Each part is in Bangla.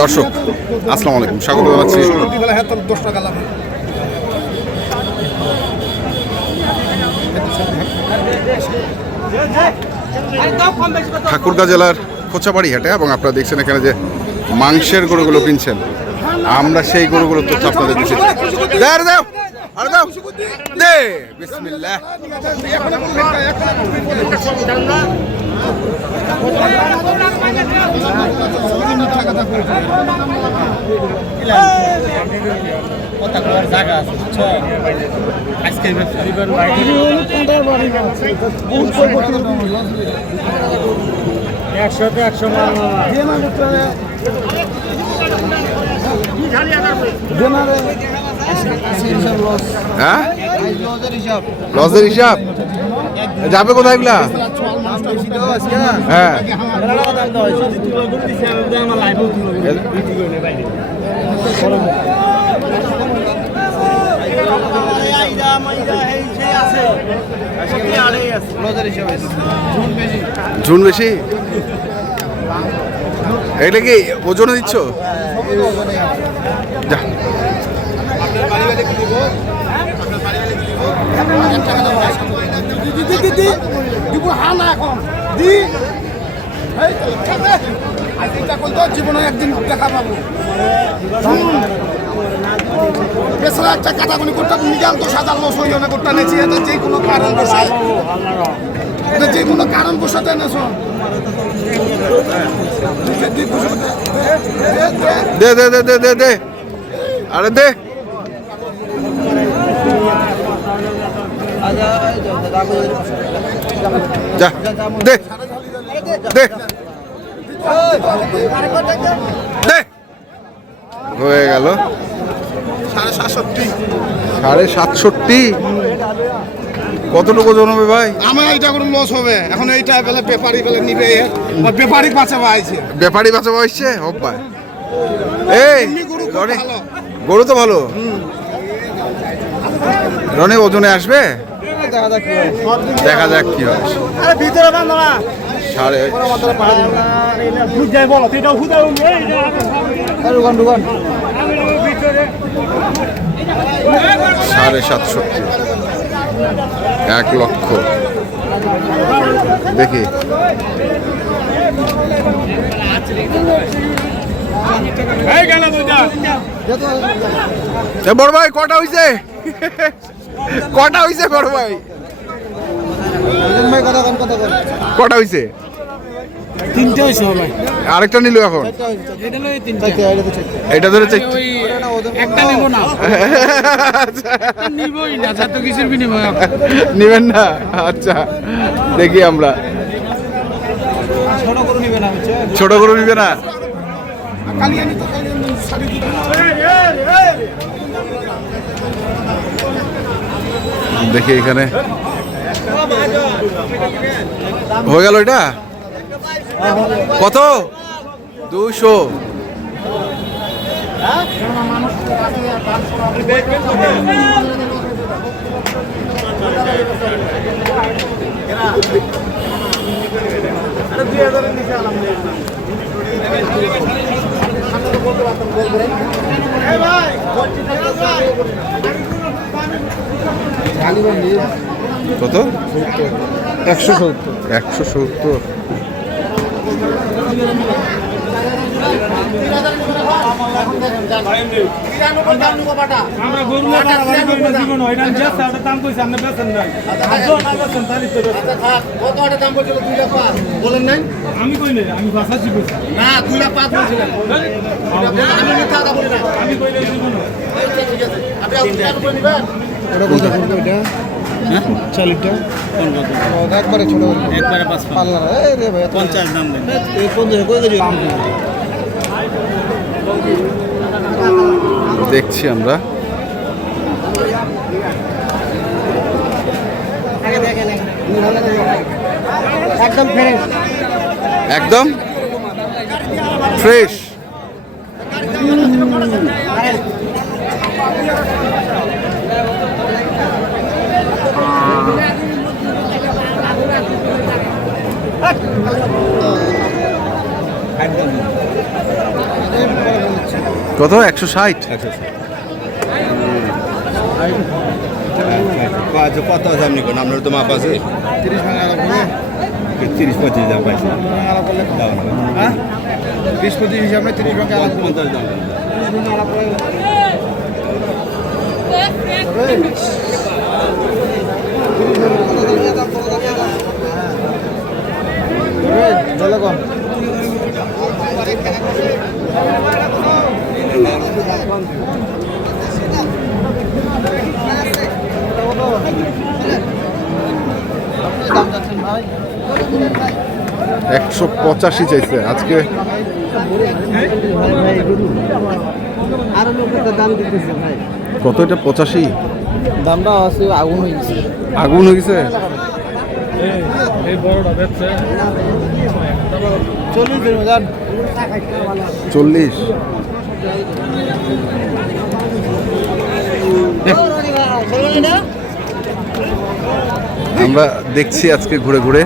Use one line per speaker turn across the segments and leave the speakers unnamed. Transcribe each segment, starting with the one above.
দর্শক, আসসালামু আলাইকুম, স্বাগত জানাচ্ছি। ঠাকুরগাঁ জেলার কোচাবাড়ি হাটে এবং আপনারা দেখছেন এখানে যে মাংসের গরুগুলো কিনছেন। আমরা সেই গরুগুলো তথ্য আপনাদের দিচ্ছি। দে আরে দাও আরে দাও। দে। বিসমিল্লাহ।
একশো একশো
হ্যাঁ? লসের হিসাব। যাবে কোথায় এগুলা? হ্যাঁ। ঝুন বেশি? এটা কি ওজনে দিচ্ছ? যা।
জীবনে একদিন দেখা পাবো বেসরা একটা কাটাগুনি করতে নিজাম তো সাদা লস হইও না করতে নেছি যে কোনো কারণ বসে এটা যে কোনো কারণ বসাতে নেছো
দে দে দে দে দে দে। আরে দে। যা দে। দে। দে। হয়ে গেল।
সাড়ে সাতষট্টি।
সাড়ে সাতষট্টি। কতটুকু জমবে ভাই?
আমার এইটা কোনো লস হবে। এখন এইটা বেলে পেপারি বেলে নিবে পেপারি পাশে পাইছে
ব্যাপারী বাঁচা বসছে হোক ভাই এই
গরু
রনি গরু তো ভালো? রনি ওজনে আসবে? দেখা যাক কি হয়।
ভিতরে
সাড়ে
এটা
সাড়ে সাতষট্টি। এক লক্ষ। দেখি। বড় ভাই কটা হইছে? কটা হইছে বড় ভাই? কটা হইছে?
তিনটে হয়েছে ভাই
আরেকটা নিল এখন?
এটা
ধরে
একটা নিব না। নিবই না যত কিছুর বিনিময়
নিবেন না? আচ্ছা দেখি আমরা।
ছোট করে নিবে না
নিবে না? দেখি এখানে। হয়ে গেল এটা? কত? দুশো কত?
একশো সত্তর।
একশো সত্তর।
আমরা গরু না জীবন এটা আমি যাচ্ছি ওটা দাম কইছি আপনি বেচেন নাই। না বেচেন তাহলে তো
কত একটা দাম বলছিল দুই লাখ পাঁচ বলেন নাই
আমি কই নাই আমি বাসাচ্ছি কইছি
না দুই লাখ পাঁচ বলছিলেন আমি মিথ্যা কথা বলি না
আমি কইলে জীবন
আচ্ছা, ঠিক আছে আপনি
ওটা কত এটা হ্যাঁ? চালিটা? একবারে ছোট
একবারে পাঁচ পাঁচ।
পাল্লা এই রে ভাই
পঞ্চাশ দাম দেন।
এই পঞ্চাশ কই কেজি
দেখছি আমরা।
একদম ফ্রেশ
একদম ফ্রেশ কত? একশো ষাট?
কত আছে আপনি কোন আপনার তো মাপ আছে তিরিশ পঁচিশ দাম পাইছে
হ্যাঁ। পঁচিশ হিসাবে তিরিশ টাকা
পঞ্চাশ দাম
একশো পঁচাশি চাইছে। আজকে
আরও লোকের দাম দিতেছে ভাই
কত এটা পঁচাশি?
দামটা আছে আগুন হয়ে গেছে।
আগুন হয়ে গেছে?
চল্লিশ
চল্লিশ। আমরা দেখছি আজকে ঘুরে ঘুরে।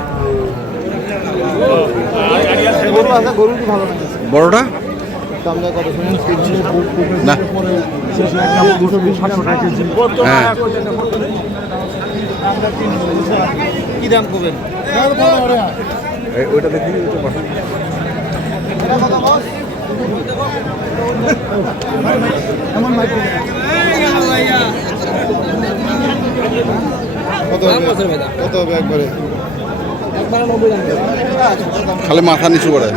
বড়টা? না। হ্যাঁ।
কি দাম করবেন?
ওইটা দেখি ওইটা পাঠান।
কত হবে? কত হবে একবারে?
খালি মাথা নিচু করে।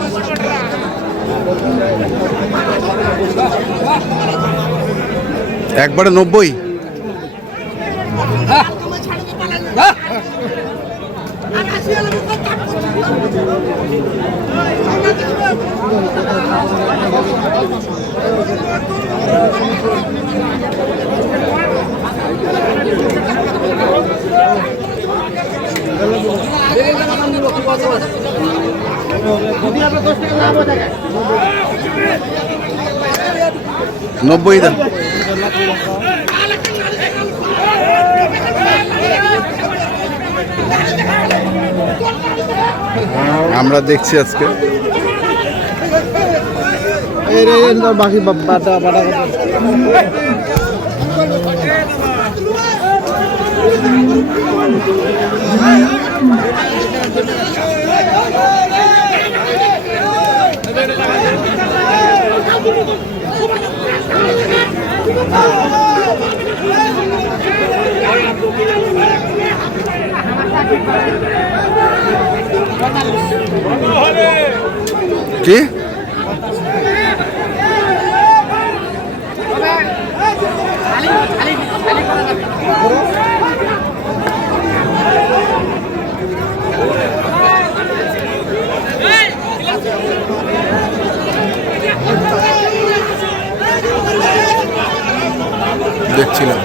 একবারে নব্বই? নব্বই দাম। আমরা দেখছি আজকে।
বাকি বাটা বাটা
কি দেখছিলাম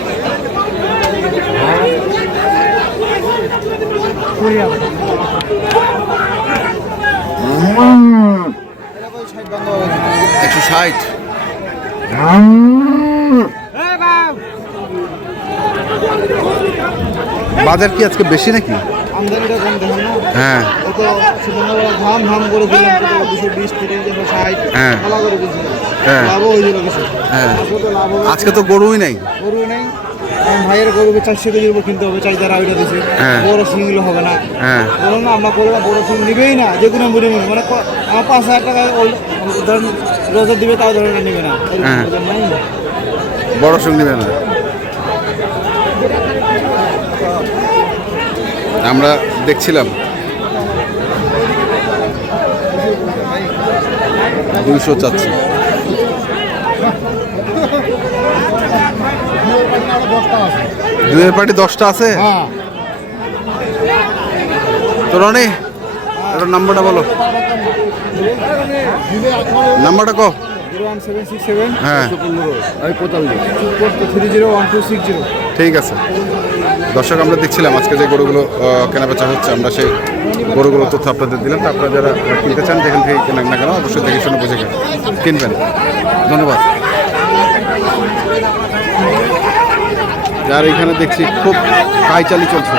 একশো ষাট। বাজার কি আজকে বেশি নাকি? হ্যাঁ। হ্যাঁ। হ্যাঁ। হ্যাঁ।
আজকে তো
গরুই নাই।
গরু নেই। ভাইয়ের গরু চারশো কেজির উপর কিনতে হবে চাই তারা ওইটা দিছে
হ্যাঁ।
বড় সিংগুলো হবে না।
হ্যাঁ।
বলুন না আমরা করব বড় সিং নিবেই না যে কোনো মুড়ি মানে আমার পাঁচ হাজার টাকা ধরেন রোজা দিবে তাও ধরেন নিবে না।
হ্যাঁ। বড় সঙ্গে নেবে না। আমরা দেখছিলাম। দুইশো চাচ্ছি। দুয়ের পার্টি দশটা আছে? তো রনি নাম্বারটা বলো। নাম্বারটা কো। হ্যাঁ। ঠিক আছে। দর্শক আমরা দেখছিলাম আজকে যে গরুগুলো কেনাবেচা হচ্ছে আমরা সেই গরুগুলোর তথ্য আপনাদের দিলাম। তো আপনারা যারা কিনতে চান যেখান থেকে কেনেন না কেন অবশ্যই দেখে শুনে বুঝে কেন- কিনবেন। ধন্যবাদ। যার এখানে দেখছি খুব কাইচালি চলছে।